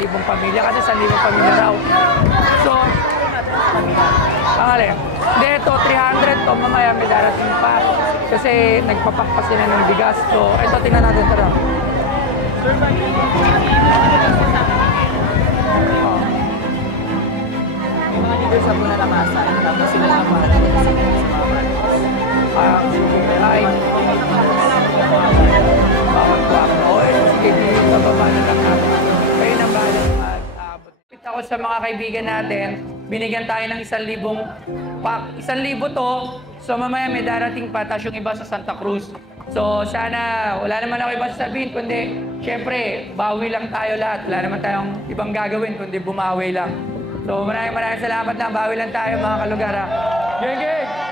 1,000 pamilya kasi 1,000 pamilya raw. So, pangalan. Hindi, ito 300 to, mamaya may darating pa. Kasi nagpapak pa sila ng bigas. So, ito, tingnan natin ito. Mga leaders na po nalakasan, tapos sila na mga Ay, bawat kwako. Okay, sige, dito, bababa na lang natin. Kayo na bahala mag-abot. Ako sa mga kaibigan natin, binigyan tayo ng 1,000 pack. 1,000 to, so mamaya may darating pa, tapos yung iba sa Santa Cruz. So sana, wala naman ako ibang sasabihin, kundi, syempre, bawi lang tayo lahat. Wala naman tayong ibang gagawin, kundi bumawi lang. So maraming salamat lang, bawi lang tayo mga kalugar ha. Geng!